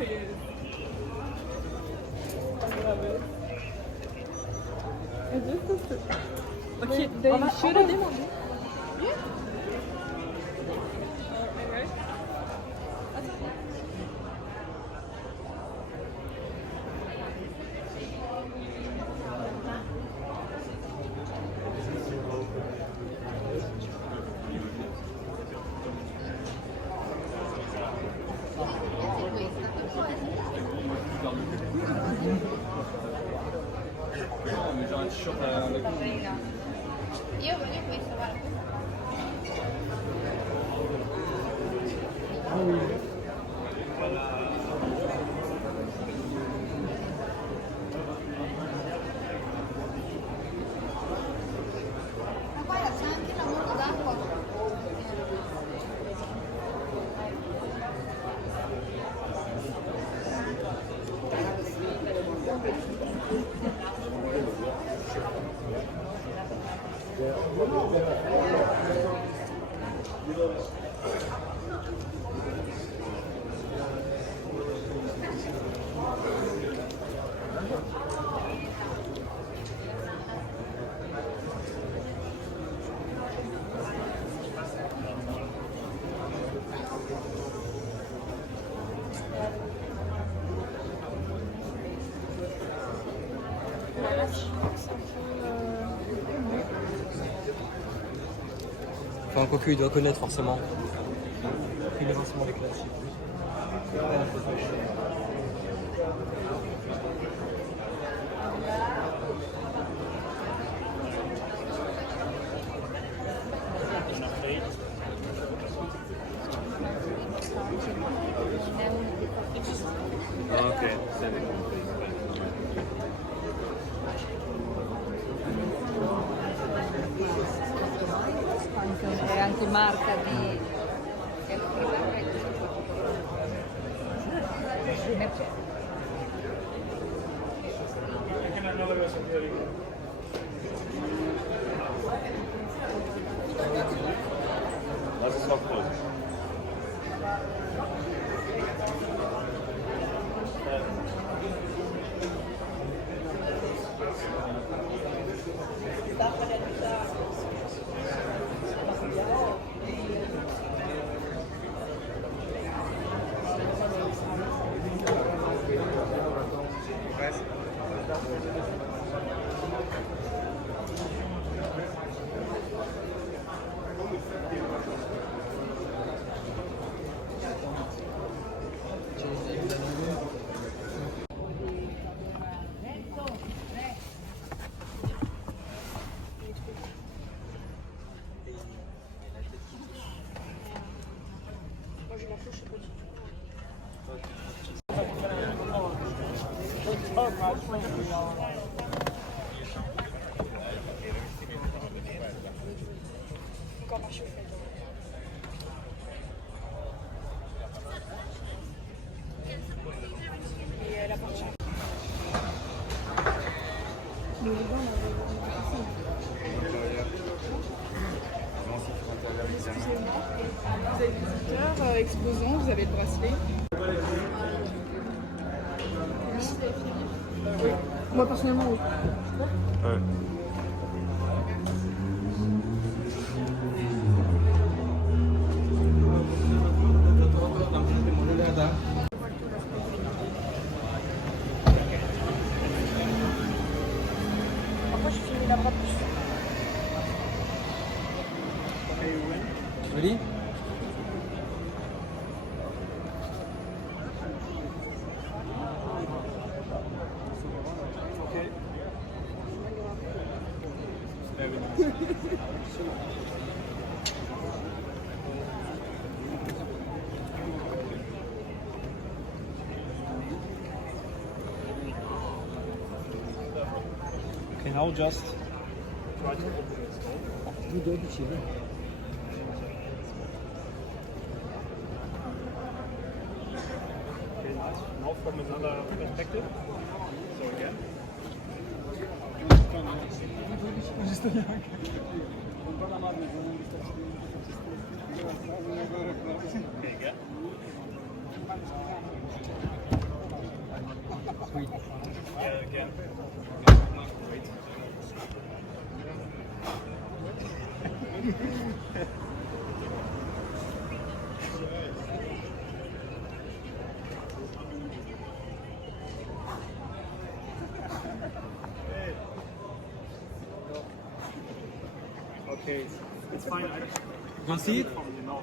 Ok, on va demander. Io voglio questo, guarda. Ma guarda, c'è anche la moto d'acqua. Enfin, quoique, il doit connaître forcément. Il est forcément des classiques. Ok, È anche marca di... lass es noch kurz. Vous avez visiteur, exposant, vous avez le bracelet. Oui. Moi personnellement, oui. Ouais. Après, je finis la droite. Joli. Okay, now just try to open it. Okay, nice. Now from another perspective. So again. Okay, again. again. Wait. Okay, it's fine. I You see it? from you know.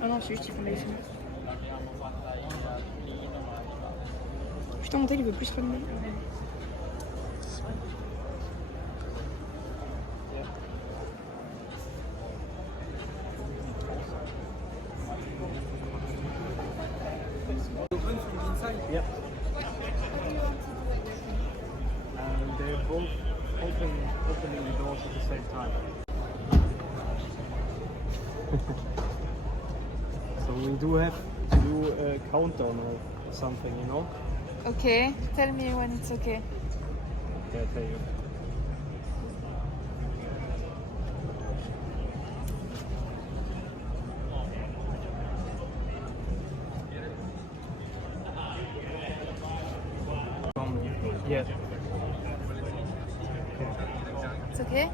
Ah non, c'est lui qui font les sons. Putain, mon tel il veut plus ramener. Yeah. And they're both opening the doors at the same time. So we do have to do a countdown or something, you know? Okay, tell me when it's okay. Okay, I'll tell you. Yeah. It's okay?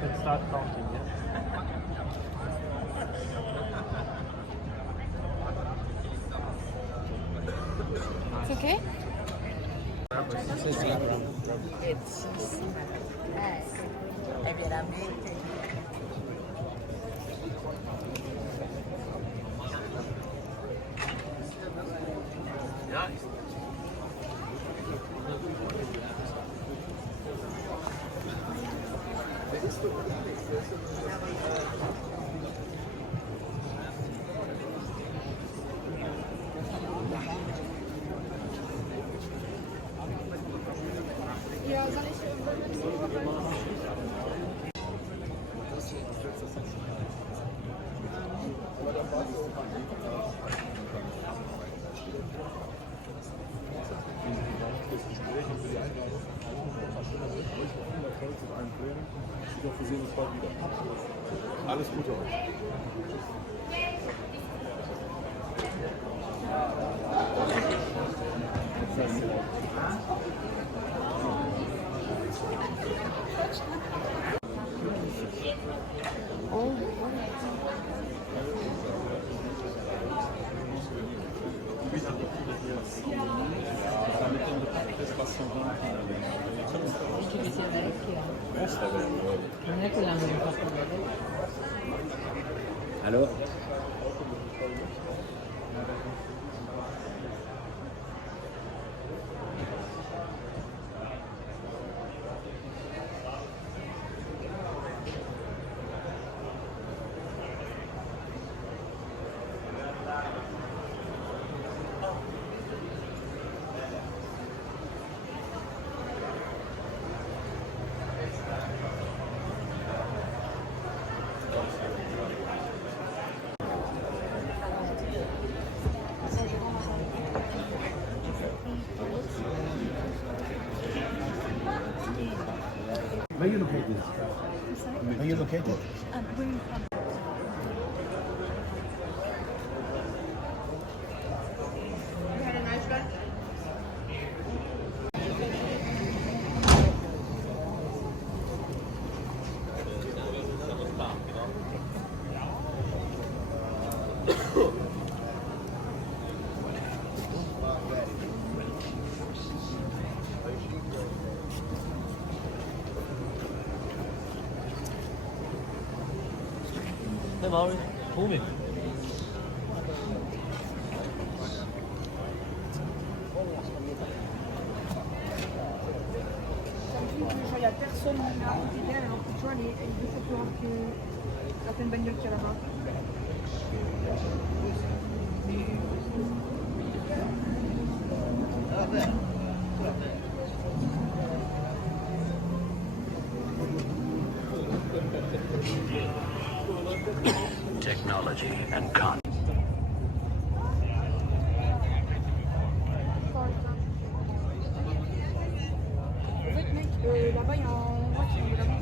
Let's start counting, yeah? It's okay? È veramente. Ja, soll ich Alles Gute euch. Non è che l'hanno fatto vedere. Alors Where are you located? Where are you located? You had a nice lunch? 네, 마음이 도움이. Il n'y a personne à côté d'elle, alors que tu vois, elle est deux fois plus grande que certaines bagnoles qu'il y a là-bas. Technology and con. En fait, mec, là-bas, il y a un endroit qui est là-bas.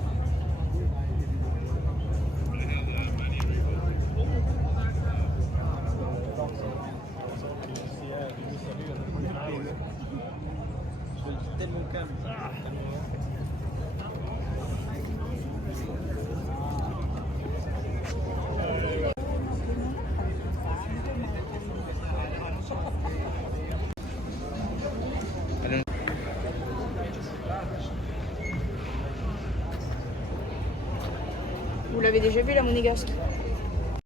tellement calme. Vous l'avez déjà vu, la monégasque?